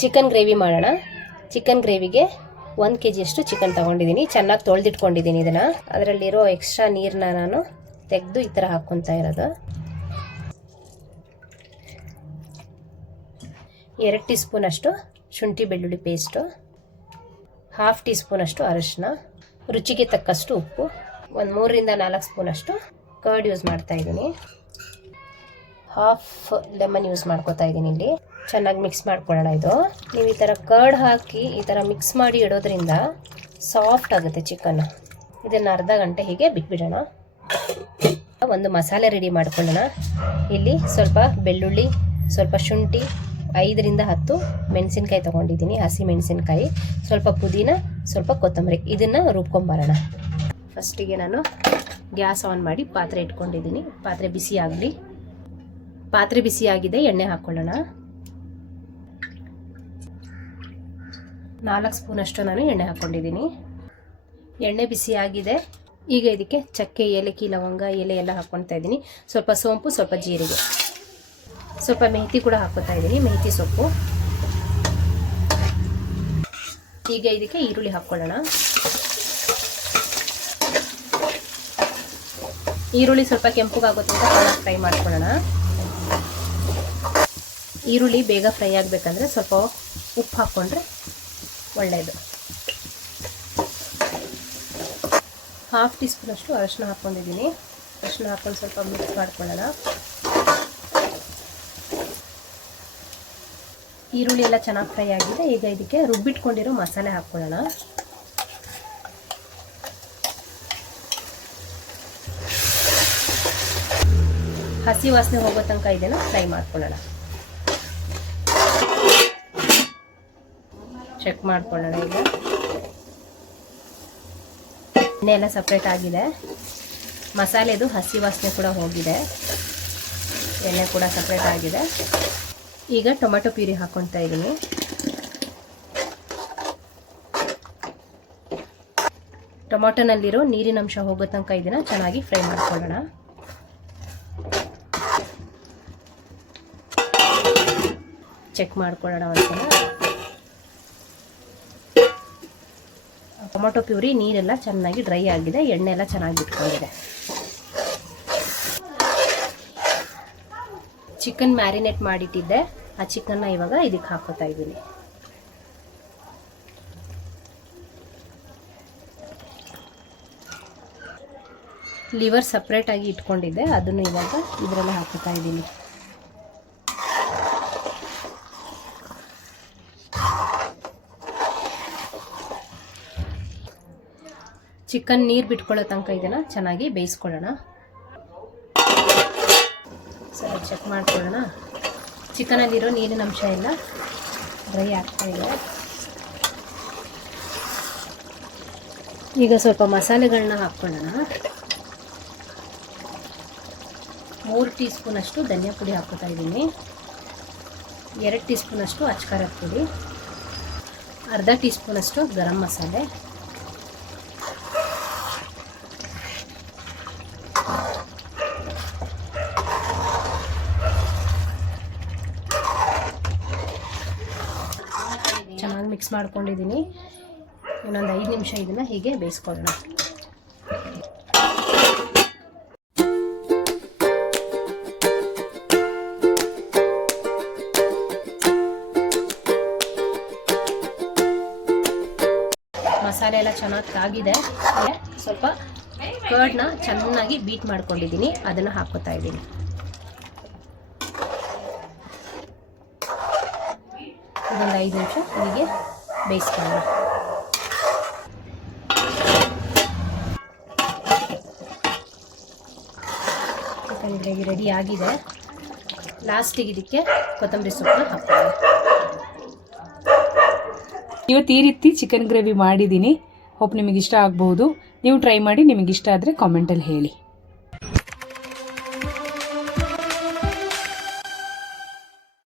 Chicken gravy ಮಾಡೋಣ. Chicken ಗ್ರೇವಿಗೆ 1 kg ಅಷ್ಟು chicken ತೊಗೊಂಡಿದ್ದೀನಿ. ಚೆನ್ನಾಗಿ ತೊಳೆದಿಟ್ಕೊಂಡಿದ್ದೀನಿ. ಇದನ್ನು ಅದರಲ್ಲಿರೋ ಎಕ್ಸ್ಟ್ರಾ ನೀರನ್ನ ನಾನು ತೆಗೆದು ಈ ಥರ ಹಾಕ್ಕೊತಾ ಇರೋದು. 2 ಟೀ ಸ್ಪೂನ್ ಅಷ್ಟು ಶುಂಠಿ ಬೆಳ್ಳುಳ್ಳಿ ಪೇಸ್ಟು, 1/2 ಟೀ ಸ್ಪೂನ್ ಅಷ್ಟು ಅರಿಶಿನ, ರುಚಿಗೆ ತಕ್ಕಷ್ಟು ಉಪ್ಪು, 3 ರಿಂದ 4 ಸ್ಪೂನ್ ಅಷ್ಟು ಕರ್ಡ್ ಯೂಸ್ ಮಾಡ್ತಾ ಇದ್ದೀನಿ. 1/2 ಲೆಮನ್ ಯೂಸ್ ಮಾಡ್ಕೋತಾ ಇದ್ದೀನಿ. ಇಲ್ಲಿ ಚೆನ್ನಾಗಿ ಮಿಕ್ಸ್ ಮಾಡ್ಕೊಳ್ಳೋಣ. ಇದು ನೀವು ಈ ಥರ ಕರ್ಡ್ ಹಾಕಿ ಈ ಥರ ಮಿಕ್ಸ್ ಮಾಡಿ ಇಡೋದ್ರಿಂದ ಸಾಫ್ಟ್ ಆಗುತ್ತೆ ಚಿಕನ್. ಇದನ್ನು ಅರ್ಧ ಗಂಟೆ ಹೀಗೆ ಬಿಟ್ಬಿಡೋಣ. ಒಂದು ಮಸಾಲೆ ರೆಡಿ ಮಾಡ್ಕೊಳ್ಳೋಣ. ಇಲ್ಲಿ ಸ್ವಲ್ಪ ಬೆಳ್ಳುಳ್ಳಿ, ಸ್ವಲ್ಪ ಶುಂಠಿ, 5 ರಿಂದ 10 ಮೆಣಸಿನ್ಕಾಯಿ ತೊಗೊಂಡಿದ್ದೀನಿ, ಹಸಿ ಮೆಣಸಿನ್ಕಾಯಿ, ಸ್ವಲ್ಪ ಪುದೀನ, ಸ್ವಲ್ಪ ಕೊತ್ತಂಬರಿ. ಇದನ್ನು ರುಬ್ಕೊಂಬರೋಣ. ಫಸ್ಟಿಗೆ ನಾನು ಗ್ಯಾಸ್ ಆನ್ ಮಾಡಿ ಪಾತ್ರೆ ಇಟ್ಕೊಂಡಿದ್ದೀನಿ. ಪಾತ್ರೆ ಬಿಸಿ ಆಗಲಿ. ಪಾತ್ರೆ ಬಿಸಿಯಾಗಿದೆ. ಎಣ್ಣೆ ಹಾಕ್ಕೊಳ್ಳೋಣ. 4 ಸ್ಪೂನ್ ಅಷ್ಟು ನಾನು ಎಣ್ಣೆ ಹಾಕ್ಕೊಂಡಿದ್ದೀನಿ. ಎಣ್ಣೆ ಬಿಸಿಯಾಗಿದೆ. ಈಗ ಇದಕ್ಕೆ ಚಕ್ಕೆ, ಏಲಕ್ಕಿ, ಲವಂಗ, ಎಲೆ ಎಲ್ಲ ಹಾಕ್ಕೊಳ್ತಾ ಇದ್ದೀನಿ. ಸ್ವಲ್ಪ ಸೋಂಪು, ಸ್ವಲ್ಪ ಜೀರಿಗೆ, ಸ್ವಲ್ಪ ಮೆಹಂದಿ ಕೂಡ ಹಾಕ್ಕೊತಾ ಇದ್ದೀನಿ, ಮೆಹಂದಿ ಸೊಪ್ಪು. ಈಗ ಇದಕ್ಕೆ ಈರುಳ್ಳಿ ಹಾಕ್ಕೊಳ್ಳೋಣ. ಈರುಳ್ಳಿ ಸ್ವಲ್ಪ ಕೆಂಪುಗಾಗೋ ತನಕ ಚೆನ್ನಾಗಿ ಫ್ರೈ ಮಾಡ್ಕೊಳ್ಳೋಣ. ಈರುಳ್ಳಿ ಬೇಗ ಫ್ರೈ ಆಗಬೇಕಂದ್ರೆ ಸ್ವಲ್ಪ ಉಪ್ಪು ಹಾಕ್ಕೊಂಡ್ರೆ ಒಳ್ಳೆಯದು. 1/2 ಟೀ ಸ್ಪೂನ್ ಅಷ್ಟು ಅರಿಶಿನ ಹಾಕ್ಕೊಂಡಿದ್ದೀನಿ. ಅರಿಶಿನ ಹಾಕ್ಕೊಂಡು ಸ್ವಲ್ಪ ಮಿಕ್ಸ್ ಮಾಡ್ಕೊಳ್ಳೋಣ. ಈರುಳ್ಳಿ ಎಲ್ಲ ಚೆನ್ನಾಗಿ ಫ್ರೈ ಆಗಿದೆ. ಈಗ ಇದಕ್ಕೆ ರುಬ್ಬಿಟ್ಕೊಂಡಿರೋ ಮಸಾಲೆ ಹಾಕ್ಕೊಳ್ಳೋಣ. ಹಸಿ ವಾಸನೆ ಹೋಗೋ ತನಕ ಇದನ್ನು ಫ್ರೈ ಮಾಡ್ಕೊಳ್ಳೋಣ. ಚೆಕ್ ಮಾಡ್ಕೊಳ್ಳೋಣ. ಈಗ ಎಣ್ಣೆ ಎಲ್ಲ ಸಪ್ರೇಟ್ ಆಗಿದೆ. ಮಸಾಲೆದು ಹಸಿ ವಾಸನೆ ಕೂಡ ಹೋಗಿದೆ. ಎಣ್ಣೆ ಕೂಡ ಸಪ್ರೇಟ್ ಆಗಿದೆ. ಈಗ ಟೊಮೆಟೊ ಪ್ಯೂರಿ ಹಾಕ್ಕೊಳ್ತಾ ಇದ್ದೀನಿ. ಟೊಮೆಟೊನಲ್ಲಿರೋ ನೀರಿನ ಅಂಶ ಹೋಗೋ ತನಕ ಇದನ್ನು ಚೆನ್ನಾಗಿ ಫ್ರೈ ಮಾಡ್ಕೊಳ್ಳೋಣ. ಚೆಕ್ ಮಾಡ್ಕೊಳ್ಳೋಣ ಒಂದ್ಸಲ. ಟೊಮೊಟೊ ಪ್ಯೂರಿ ನೀರೆಲ್ಲ ಚೆನ್ನಾಗಿ ಡ್ರೈ ಆಗಿದೆ. ಎಣ್ಣೆ ಎಲ್ಲ ಚೆನ್ನಾಗಿ ಬಿಟ್ಕೊಂಡಿದೆ. Chicken marinate ಮಾಡಿಟ್ಟಿದ್ದೆ. ಆ ಚಿಕನ್ನ ಇವಾಗ ಇದಕ್ಕೆ ಹಾಕೋತಾ ಇದ್ದೀನಿ. ಲಿವರ್ ಸಪ್ರೇಟಾಗಿ ಇಟ್ಕೊಂಡಿದ್ದೆ, ಅದನ್ನು ಇವಾಗ ಇದರಲ್ಲಿ ಹಾಕೋತಾ ಇದ್ದೀನಿ. ಚಿಕನ್ ನೀರು ಬಿಟ್ಕೊಳ್ಳೋ ತನಕ ಇದನ್ನು ಚೆನ್ನಾಗಿ ಬೇಯಿಸ್ಕೊಳ್ಳೋಣ. ಸರಿ, ಚೆಕ್ ಮಾಡ್ಕೊಳ್ಳೋಣ. ಚಿಕನಲ್ಲಿರೋ ನೀರಿನ ಅಂಶ ಎಲ್ಲ ಡ್ರೈ ಆಗ್ತಾ ಇದೆ. ಈಗ ಸ್ವಲ್ಪ ಮಸಾಲೆಗಳನ್ನ ಹಾಕ್ಕೊಳ್ಳೋಣ. 3 ಟೀ ಸ್ಪೂನ್ ಅಷ್ಟು ಧನಿಯಾ ಪುಡಿ ಹಾಕ್ಕೊತಾ ಇದ್ದೀನಿ. 2 ಟೀ ಸ್ಪೂನ್ ಅಷ್ಟು ಅಚ್ಕಾರದ ಪುಡಿ, ಅರ್ಧ ಟೀ ಸ್ಪೂನ್ ಅಷ್ಟು ಗರಂ ಮಸಾಲೆ, ಚೆನ್ನಾಗಿ ಮಿಕ್ಸ್ ಮಾಡ್ಕೊಂಡಿದ್ದೀನಿ. ಇನ್ನೊಂದು 5 ನಿಮಿಷ ಇದನ್ನು ಹೀಗೆ ಬೇಯಿಸ್ಕೊಳ್ಳೋಣ. ಮಸಾಲೆ ಎಲ್ಲ ಚೆನ್ನಾಗಿ ತಾಗಿದೆ. ಸ್ವಲ್ಪ ಕರ್ಡ್ನ ಚೆನ್ನಾಗಿ ಬೀಟ್ ಮಾಡ್ಕೊಂಡಿದ್ದೀನಿ, ಅದನ್ನು ಹಾಕೋತಾ ಇದ್ದೀನಿ. ಇದೊಂದು 5 ನಿಮಿಷ ಹೀಗೆ ಬೇಯಿಸ್ಕೊಳ್ಳೋಣ. ಚಿಕನ್ ಗ್ರೇವಿ ರೆಡಿ ಆಗಿದೆ. ಲಾಸ್ಟಿಗೆ ಇದಕ್ಕೆ ಕೊತ್ತಂಬರಿ ಸೊಪ್ಪನ್ನ ಹಾಕ್ಕೊಳ್ಳೋಣ. ಇವತ್ತು ಈ ರೀತಿ ಚಿಕನ್ ಗ್ರೇವಿ ಮಾಡಿದ್ದೀನಿ. ಹೋಪ್ ನಿಮಗೆ ಇಷ್ಟ ಆಗಬಹುದು. ನೀವು ಟ್ರೈ ಮಾಡಿ. ನಿಮಗೆ ಇಷ್ಟ ಆದರೆ ಕಾಮೆಂಟಲ್ಲಿ ಹೇಳಿ.